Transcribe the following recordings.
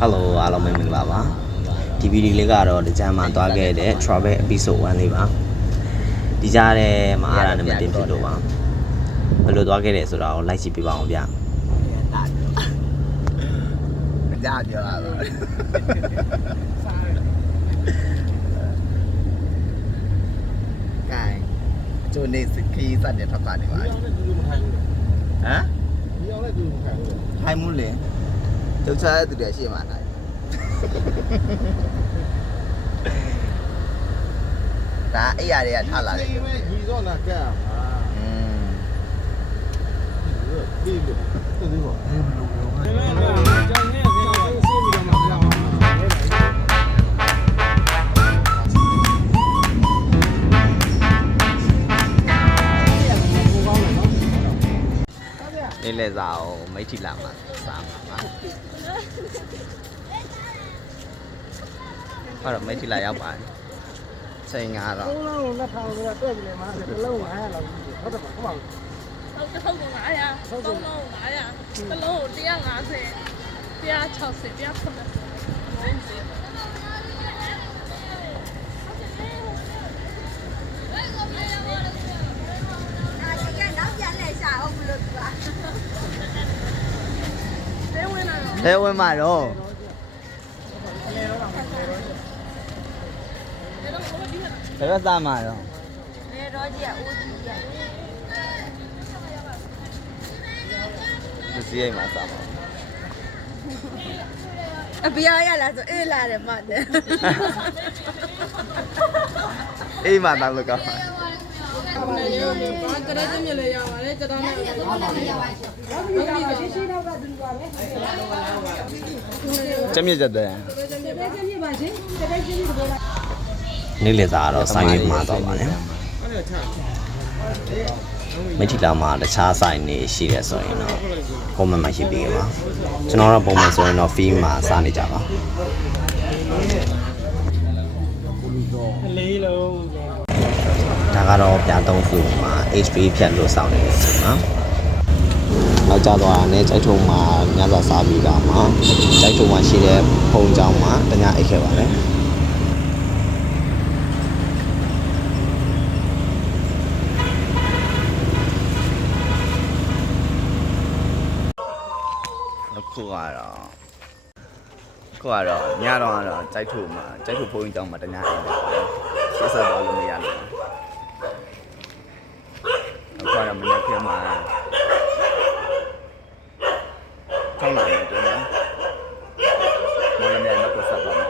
ဟယ်လိုအားလုံးပဲမင်္ဂလာပါဒီဗီဒီလေးကတော့ဒီကြမ်းမှာသွားခဲ့တဲ့ travel episode 1လေးပါဒီကြားထဲမှာအားရနဲ့မတင်ဖြစ်တော့ပါဘယ်လိုသွားခဲ့တယ်ဆိုတာကိုလိုက်ကြည့်ပြပါအောင်ဗျကြာပြောတာပါကဲကျိုးနေစခီးစတဲ့ထောက်ကနေပါဟမ်ဒီအောင်လည်းသူမခံဘူးခိုင်မှုလေ Jogja itu dari mana? Nah, iya dia halal. Đây là rào mấy thịt làm à? பரமேட்டில யா பா சரிங்க ஆ Thế quên mà rồi ပါတယ်ချိန်ကတော့သုံးလုံးလက်ထောင်ကတွဲကြည့်နေမှာတစ်လုံး900လောက်ကြီးဟုတ်တယ်ပါဟုတ်ပါဘူးဟုတ်တစ်ထုပ်ကို900သုံးလုံး900တစ်လုံးကို150 160 180တဲဝင်လာတော့အဲဝင်မှာတော့တဲတော့ဘယ်လိုဒီလဲဘယ်တော့စားမှာတော့နေတော့ကြီးအိုးကြီးကြီးဒီစီးရိမ်မှာစားမှာအပြားရလားဆိုအေးလာတယ်မှတယ်အေးမှာတောက်လို့ကောင်းပါဘာကြတဲ့မြင်လေရပါတယ်တတော်နဲ့ဟုတ်ပြီတော့ကျမြင့်ကြတဲ့ နေ့လည်စာကတော့ဆိုင်တွေမှာတော့ပါတယ်မကြည့်လာမှာတခြားဆိုင်တွေရှိတယ်ဆိုရင်တော့ comment မှာရှိပေးပါကျွန်တော်တို့ပုံမှန်ဆိုရင်တော့ fee မှာစားနေကြပါလေးလုံးဒါကတော့ပြားသုံးခုမှာ HP ဖြတ်လို့စောင့်နေတယ်ဆိုတော့နောက်ကြတော့နဲ့ကြိုက်ထုံမှာညစာစားပြီးတာမှာကြိုက်ထုံမှာရှိတဲ့ဖုန်းကြောင်းမှာတ냐အိတ်ခဲ့ပါတယ် ကတော့ကိုကတော့ညတော့ကတော့ကြိုက်ထုတ်မှာကြိုက်ထုတ်ဘုန်းကြီးတောင်းမှာတ냐အိမ်ပဲဆက်ဆက်တော့လို့မရဘူးအခုကတော့မနေ့ကမှထောင်းလာတယ်တော်တော်မော်လမြိုင်မှာကိုဆက်ပါမယ်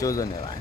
ကျိုးစွနေပါ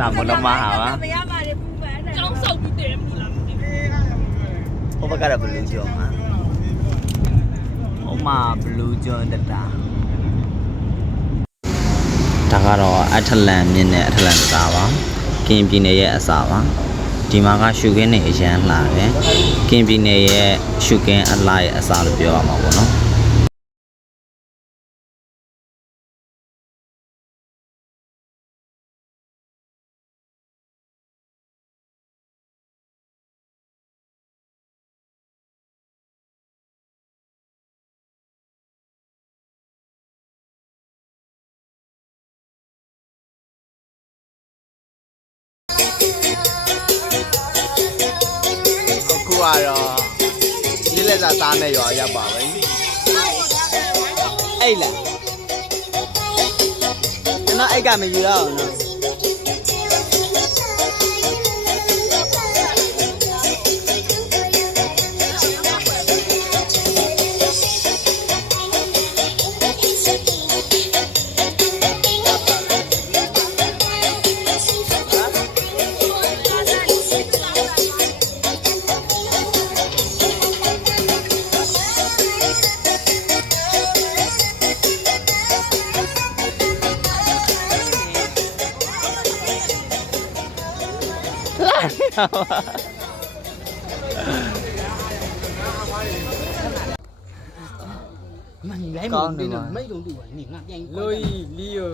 ဒါမလို့မဟာပါမရပါတယ်ပူပန်တယ်ကျောင်းဆောက်ပြီးတယ်မလားမသိဘူးဟိုဘက်ကတော့ဘလူးကျော်မှာဟိုမှာဘလူးကျော်တတာဒါကတော့အထလန်မြင့်နဲ့အထလန်တတာပါကင်ပြည်နယ်ရဲ့အစာပါဒီမှာကရှုခင်းနေအရန်လှတယ်ကင်ပြည်နယ်ရဲ့ရှုခင်းအလားရဲ့အစာလို့ပြောရမှာပေါ့နော် ကတော့ဒီလက်စာစားမဲ့ရွာရောက်ပါပဲအဲ့လားကျွန်တော်အိတ်ကမယူရအောင်နော် မညီလိုက်မလို့တင်းတော့မိတ်လုံးတူပါနေငါပြန်လိုီလီယို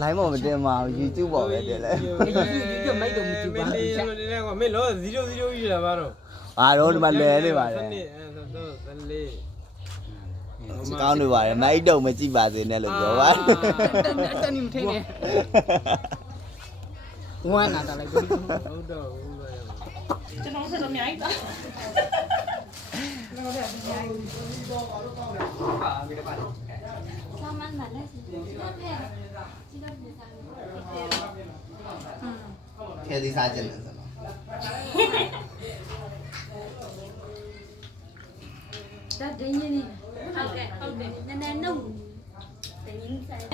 လိုင်းမမတင်ပါဘူး YouTube ပေါ်ပဲတင်လဲမင်းလေးလိုနေလဲကွာမင်းလော0 0ကြီးလာပါတော့ဘာတော့ဒီမှာလဲနေပါလေစနစ်အဲဆိုတော့စလေးကောင်းနေပါတယ်မိုက်တော့မကြည့်ပါစေနဲ့လို့ပြောပါတန်နေမထိနေ Buana talaga. Udo, udo. Ito na ako sa lamiyay ito. Saman mana sih? Jadi saja lah sama. Tadi ini, oke, oke, nenek nung, tenin saya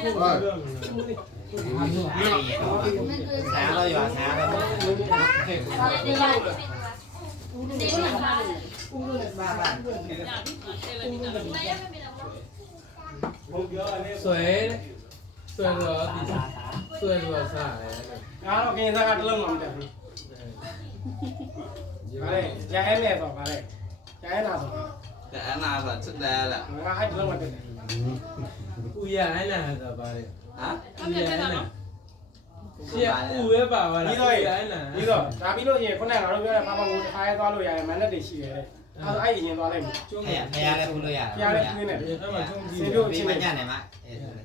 sưởi đấy sưởi lửa sưởi lửa xả đấy ok ra cắt lông làm đẹp Vale, ya es eso, vale. Ya es eso. แต่อันน่ะสัตว์ชุดแดงแหละငါအဲ့ဒီလောက်မှတက်တယ်။ဦးရဟိုင်းလာတာပါလေฮะ။ဟုတ်တယ်တက်တာနော်။ရှေ့ဦးပဲပါပါလားပြီးတော့ရဟိုင်းလာပြီးတော့ဒါပြီးလို့ရင်ခုနကငါတို့ပြောတဲ့ဖားဖားကိုတစ်ခါရဲသွားလို့ရတယ်မန်နက်တွေရှိတယ်တဲ့အဲ့တော့အဲ့ဒီရင်သွားလိုက်မယ်ကျွန်းနေဖရလည်းဘူးလို့ရပြားလေးခင်းနေတယ်ဒီဘက်မှာကျုံကြည့်တယ်ဒီမှာညနေမှာအဲဆိုလေ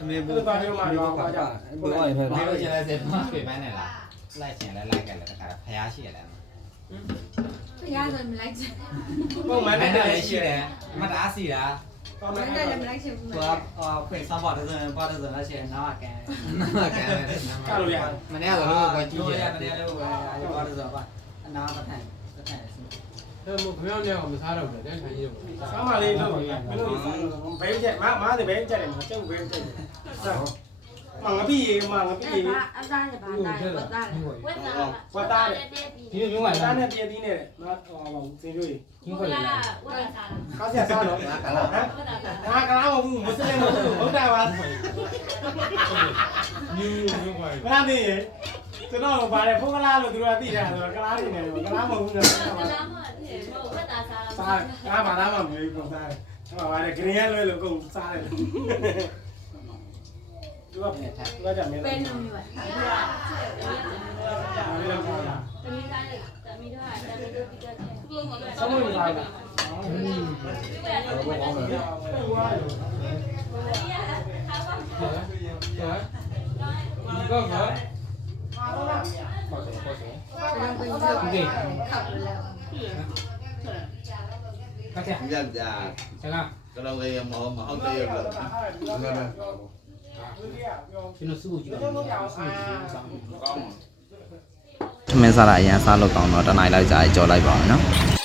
အမေဘူးဘာပြောမှရောပါကြတယ်ဘူးဘာလဲမလို့ချင်လဲစေဘာပြေမနေလားလိုက်ချင်လဲလိုက်ကလည်းတခါဖရရှိရလဲဟင် ရဆိုမလိုက်ချင်ပုံမှန်နဲ့လည်းရှိတယ်မတားစီတာပုံမှန်နဲ့လည်းမလိုက်ချင်ဘူးသူကခွေစားပါတဲ့စံပါတဲ့စံလားရှိနာကံနာကံကလို့ရမနေ့ကတော့ဘာကြည့်ရမနေ့ကတော့ဘာပါတဲ့စံပါအနာပထန်ပထန်အဲ့မခင်ဗျားလည်းမစားတော့ဘူးတဲ့ခိုင်းရုပ်စားမလေးလို့ဘယ်လိုဘယ်ကျက်မမတဲ့ဘယ်ကျက်တယ်မကျုပ်ဘယ်ကျက်တယ် မှာငါပြီရေမှာငါပြီရေဘာအသားနဲ့ဘာသားလဲဝတ်သားလဲဝတ်သားဝတ်သားနဲ့ပြည့်ပြီးဒီလိုမျိုးကသားနဲ့ပြည့်သီးနဲ့ငါဟောပါဘူးစင်ရွေးကြီးခွက်လားဝတ်သားလားကားဆရာစားတော့ငါကလားဟမ်ငါကလားမဟုတ်ဘူးမစလဲမဟုတ်ဘူးဟုတ်တာပါညူညူခွက်ဘာနေရေကျွန်တော်ကဘာလဲဖုန်းကလားလို့သူတို့ကသိတယ်ဆိုတော့ကလားနေတယ်ကလားမဟုတ်ဘူးနော်ကလားမဟုတ်ဘူးဝတ်သားစားလားစားငါဘာလားမမွေးဘူးစားတယ်ဟောပါတယ်ဂရင်းရဲလွဲလို့ကုန်စားတယ် หรือว่าหรือว่าจะมีอะไรเป็นอยู่แบบนี้มีลำคอนะจะมีได้จะมีด้วยจะมีด้วยสมุนไพรนะไม่ว่าอยู่เจ๋อก็เหรอขอเสียงขอเสียงโอเคขับแล้วก็จะยันยาใช่ไหมก็เราเลยมองมองเขาเตยเลยใช่ไหม ကျွန်တော်စုကိုကြည့်ပါဦးစုကိုကြည့်အောင်ဆောင်ကောင်းထမင်းစားတာအရင်စားလို့ကောင်းတော့တနိုင်လိုက်ကြာကြော်လိုက်ပါမယ်နော်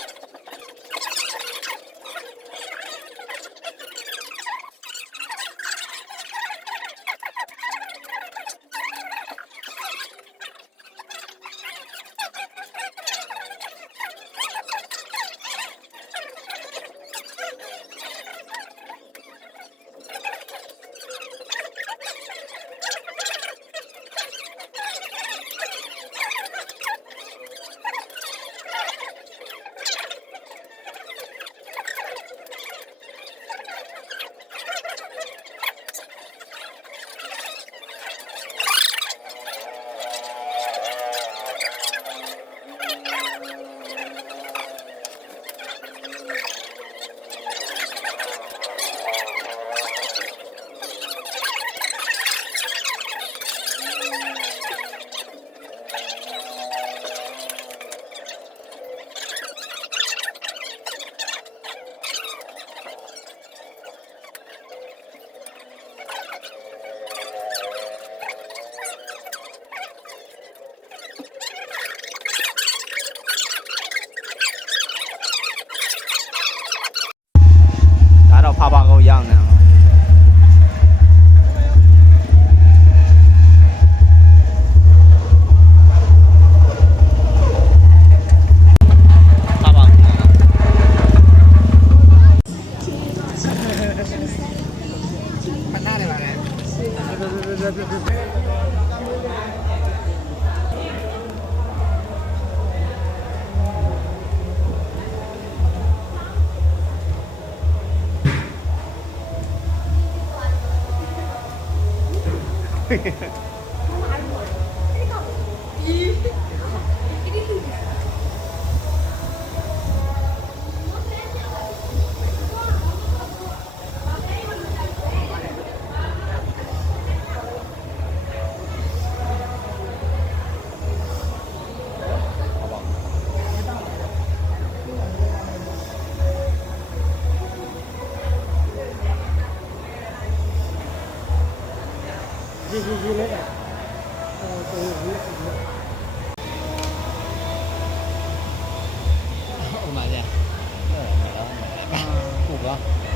了。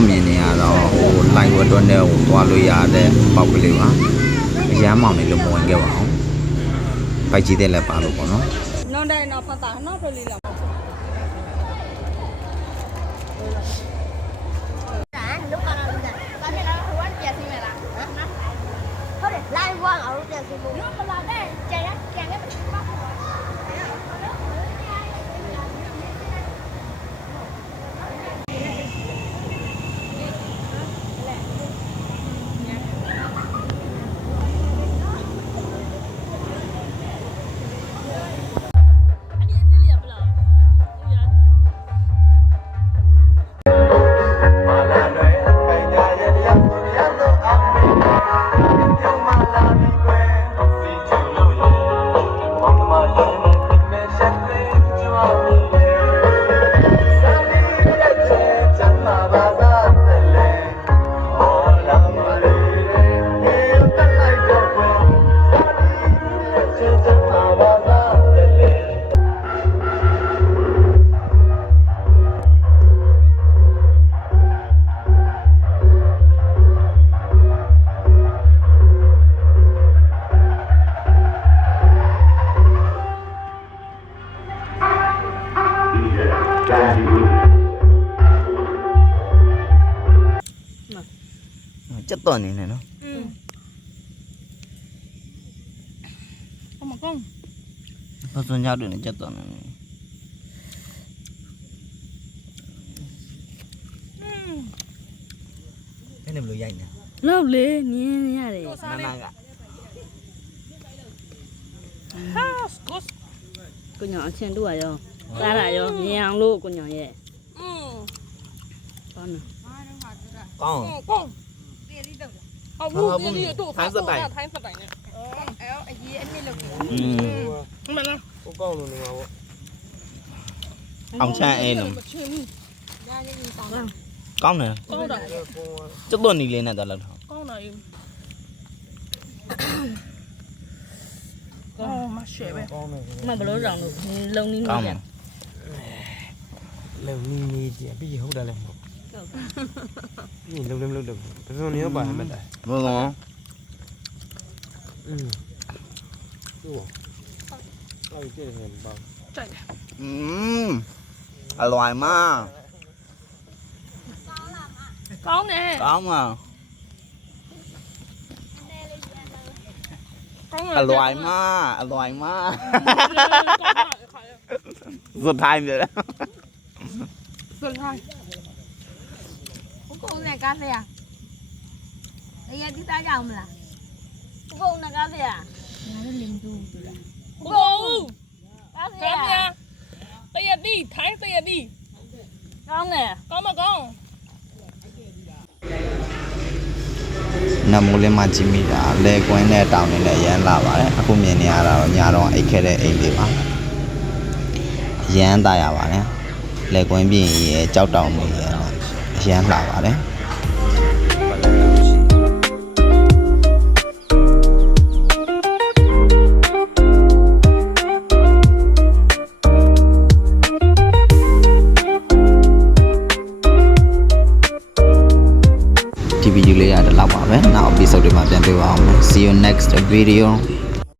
ခုမြင်နေရတော့ဟို line ဝတ်တော့နဲ့ဟိုသွားလို့ရတဲ့ပေါက်ကလေးပါအရမ်းမောင်နေလို့မဝင်ခဲ့ပါဘူးပိုက်ကြီးတဲ့လည်းပါလို့ပေါ့နော်နော်တဲ့နော်ဖတ်တာနော်တို့လေးလာ lúc con ăn rồi con thấy nó không ăn చెప్తా నేను కొంచెం చాడు నేను చెప్తాను నేను బ్లూ యాయ్ నా బ్లూ నేను యారే Naga cô nhỏ trên đuổi rồi ra lại vô nghe không lu con nhỏ nhẹ. Con nào? Con. Con Hãy subscribe cho kênh Ghiền Mì Gõ Để không bỏ lỡ những video hấp dẫn ông cha em rồi con này. Chắc tôi đi lên này lần học con này. Con mà sẹp mà bữa lâu rồi lâu nên ni ni dia bi hau dalam hau. Ni lem lem lem lem. Pasal ni apa amat dah. Bolong. Hmm. Tu. Kau itu yang bang. อืม อร่อยมาก có nè ก้องอะ có người อร่อยมาก อร่อยมาก สุดท้ายเลยนะ Tôi thôi. Cô này cà phê à? Đây đi ta giàu mà. Cô này cà phê à? Nó lên tu tu là. Cô. Cà phê à? Bây giờ đi, thái bây giờ đi. Con nè. Con mà con. နမိုးလင်းမှကြည့်မိတာလဲကွင်းနဲ့တောင်တွေနဲ့ရမ်းလာပါတယ်အခုမြင်နေရတာတော့ညာတော့အိတ်ခဲတဲ့အိမ်တွေပါရမ်းတာရပါတယ် လဲကွင်းပြင်ရဲ့ကြောက်တောင်နေရရမ်းလာပါတယ်ဒီဗီဒီယိုလေးရတော့လောက်ပါပဲနောက် episode တွေမှာပြန်တွေ့ပါအောင်မယ် see see you next video